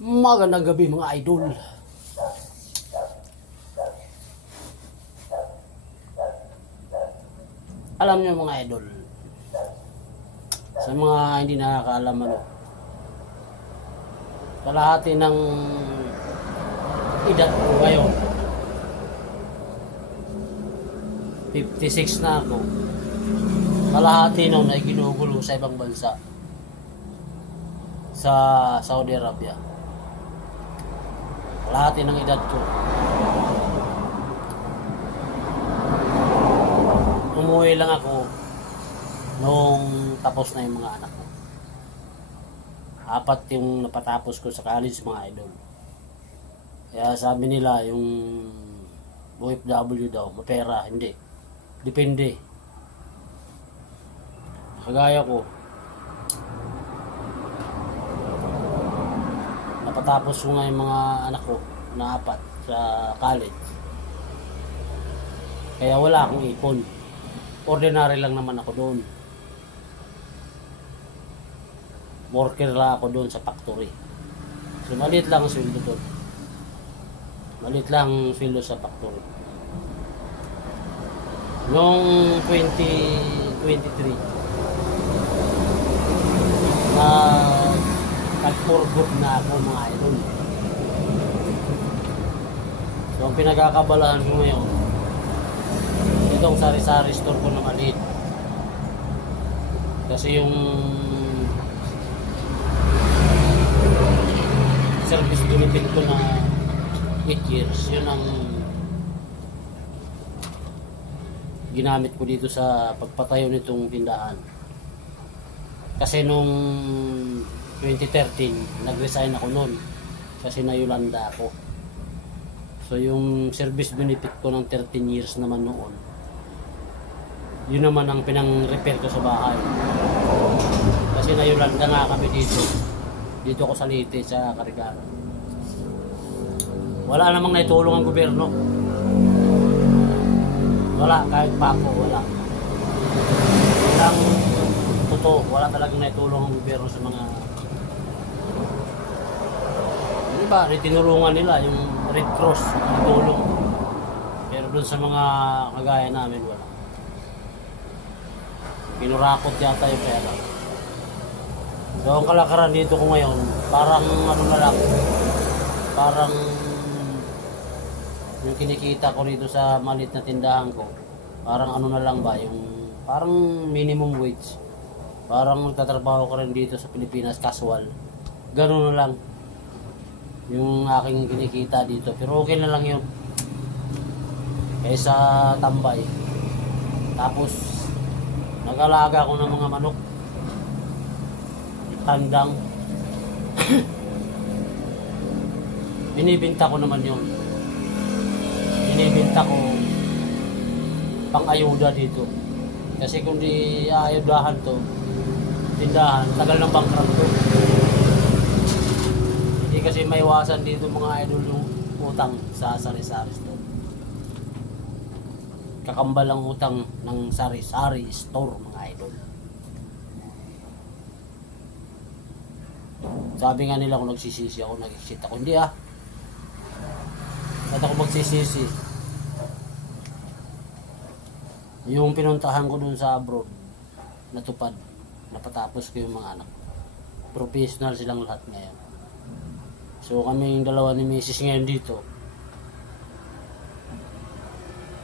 Magandang gabi mga idol. Alam niyo mga idol, sa mga hindi nakakaalam kalahati ng edad ko ngayon, 56 na ako. Kalahati nun ay ginugulo sa ibang bansa, sa Saudi Arabia. Kalahati ng edad ko. Umuwi lang ako nung tapos na yung mga anak ko. 4 yung napatapos ko sa college mga idol. Kaya sabi nila yung OFW daw, mapera, hindi. Depende. Kagaya ko, napatapos ko nga yung mga anak ko na 4 sa college. Kaya wala akong ipon. Ordinary lang naman ako doon. Worker lang ako doon sa factory. So maliit lang ang sweldo doon. Maliit lang ang sweldo sa factory. Noong 2023 na nag-forgood na ako mga idol. So ang pinagkakabalahan ko ngayon, itong sari-sari store ko na maliit. Kasi yung service benefit ko na 8 years, yun ang ginamit ko dito sa pagpatayo nitong tindahan. Kasi nung 2013 nag-resign ako noon kasi nayulanda ako. So yung service benefit ko ng 13 years naman noon, yun naman ang pinang-repair ko sa bahay. Kasi nayulanda nga kami dito. Dito ako sa Leyte, sa Carigara. Wala namang naitulong ang gobyerno. Wala, kahit pa ako, wala. Walang totoo, wala talagang naitulong ang gobyerno sa mga... Diba, tinulungan nila yung Red Cross, tulong. Pero doon sa mga kagaya namin, wala. Pinurakot yata yung pera. So ang kalakaran dito ko ngayon, parang ano na lang, parang yung kinikita ko dito sa maliit na tindahan ko, parang ano na lang ba, yung parang minimum wage. Parang nagtatrabaho ko rin dito sa Pilipinas, casual. Ganun na lang yung aking kinikita dito, pero okay na lang yun kaysa tambay. Tapos nag-alaga ko ng mga manok, tandang. Binibinta ko naman yun. Binibinta ko pang ayuda dito. Kasi kung di aayudahan to, tindahan, tagal ng bankrupt to. Hindi kasi maiwasan dito mga idol yung utang sa sari-sari store. Kakambal ang utang ng sari-sari store mga idol. Sabi nga nila kung nagsisisi ako, nag-exit ako. Hindi ah. Ba't ako magsisisi? Yung pinuntahan ko dun sa abroad, natupad. Napatapos ko yung mga anak. Professional silang lahat ngayon. So kaming dalawa ni Mrs. ngayon dito,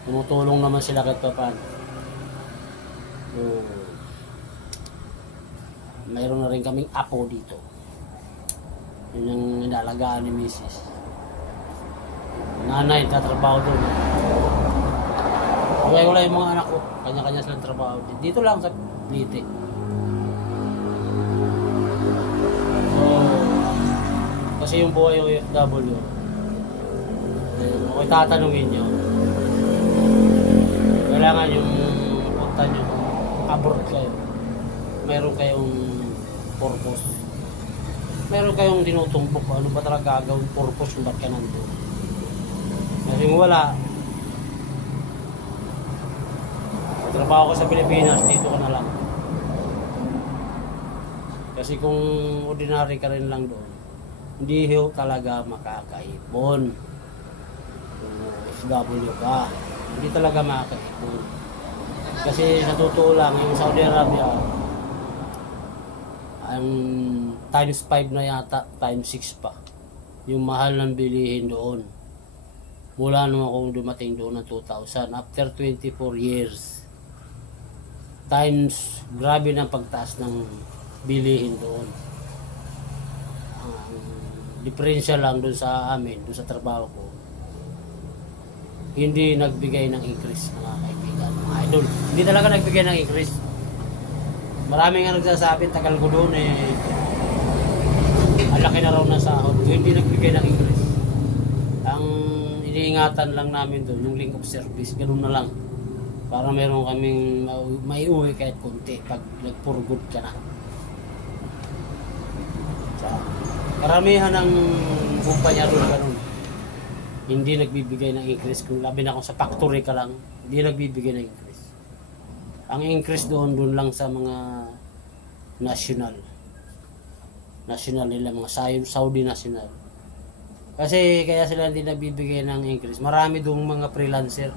tumutulong naman sila kahit paano. So, mayroon na rin kaming apo dito. Yun yung inalagaan ni Mrs. Nanay, tatrabaho doon. Wala yung mga anak ko. Kanya-kanya silang trabaho. Dito lang sa Leyte. So, kasi yung buhay OFW, okay, tatanungin nyo. Kailangan yung punta nyo abroad kayo. Meron kayong purpose. Meron kayong tinutumbok. Ano ba talaga gagawin purpose kung ba't ka nandun? Kasi wala. Trabaho ka sa Pilipinas, dito ka na lang. Kasi kung ordinary ka rin lang doon, hindi ho talaga makakaipon. Kung FW ka, hindi talaga makakaipon. Kasi sa totoo lang, yung Saudi Arabia, ang times 5 na yata, times 6 pa. Yung mahal ng bilihin doon. Mula nung akong dumating doon ng 2000, after 24 years, times, grabe ng pagtaas ng bilihin doon. Ang diferensya lang doon sa amin, doon sa trabaho ko, hindi nagbigay ng increase, mga kaibigan, mga idol. Hindi talaga nagbigay ng increase. Maraming nga nagsasabi, tagal ko doon ang laki na raw na sahod. Hindi nagbigay ng increase. Ang iniingatan lang namin doon, yung link of service, ganun na lang. Para meron kaming maiuwi kahit konti pag nagpurgod ka na. So, karamihan ng kumpanya doon ganun. Hindi nagbibigay ng increase. Kung labi na kung sa factory ka lang, hindi nagbibigay ng increase. Ang increase doon lang sa mga national nila, mga Saudi national. Kasi kaya sila hindi nagbibigay ng increase. Marami doon mga freelancer,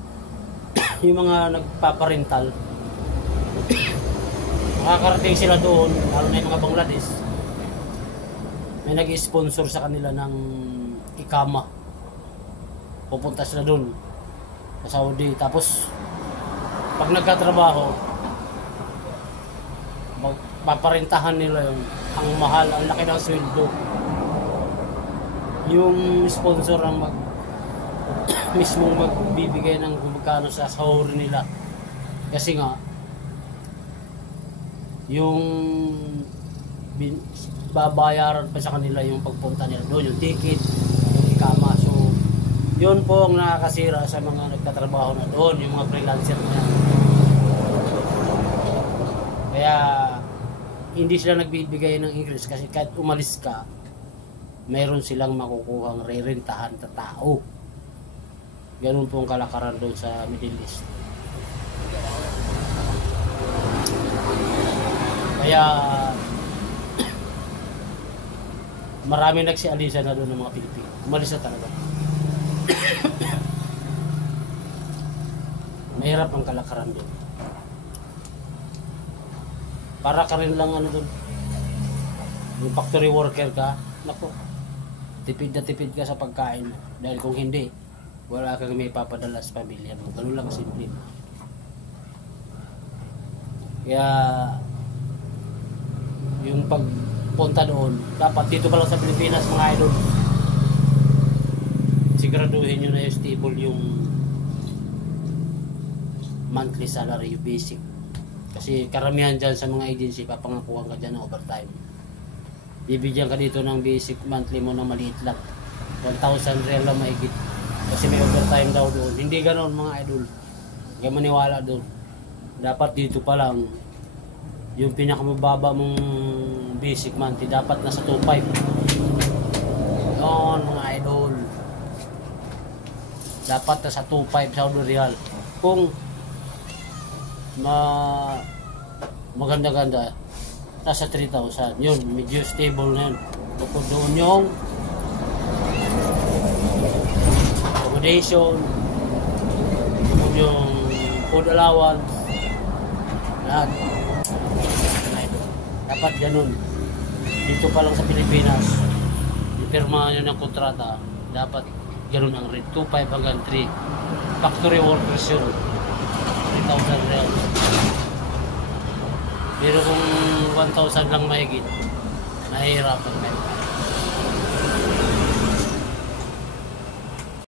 yung mga nagpaparental. Makakarating sila doon, lalo na yung mga Bangladesh. May nag-sponsor sa kanila ng ikama. Pupunta sila doon sa Saudi. Tapos pag nagkatrabaho, paparentahan nila yung ang mahal, ang laki ng sweldo. Yung sponsor ang mismong magbibigay ng magkano sa sahur nila. Kasi nga yung babayaran pa sa kanila yung pagpunta nila doon, yung ticket, yung ikama. So yun po ang nakakasira sa mga nagtatrabaho na doon, yung mga freelancer na yan. Kaya hindi sila nagbibigay ng increase kasi kahit umalis ka, mayroon silang makukuhang rerentahan na tao. Ganun po ang kalakaran doon sa Middle East. Kaya marami nagsialisa na doon ng mga Pilipino. Umalis na talaga. Mahirap ang kalakaran doon. Para ka rin lang doon, yung factory worker ka, naku, tipid na tipid ka sa pagkain. Dahil kung hindi, wala kang may papadala sa pamilya mo. Ganun lang simple. Kaya yung pagpunta doon, dapat dito pa lang sa Pilipinas, mga idol, siguraduhin nyo na yung stable yung monthly salary, yung basic. Kasi karamihan dyan sa mga agency, papangakuhan ka dyan ng overtime. Bibigyan ka dito ng basic monthly mo na maliit lang, 1,000 real lang maigit. Kasi may overtime daw doon. Hindi ganoon, mga idol. Huwag kang maniwala doon. Dapat dito pa lang, yung pinakamababa mong basic monthly, dapat nasa 2,500. Yun, mga idol. Dapat nasa 2,500 Saudi Real. Kung maganda-ganda, nasa 3,000. Yun, medyo stable na yun. Bukod doon yung accommodation, bukod yung food allowance, lahat. Dapat ganun. Dito pa lang sa Pilipinas, ipirma nyo ng kontrata, dapat ganun ang rate. 2,500 hanggang 3. Factory workers yun. 3,000 real. Pero kung 1,000 lang mahigit, nahihirapan kayo.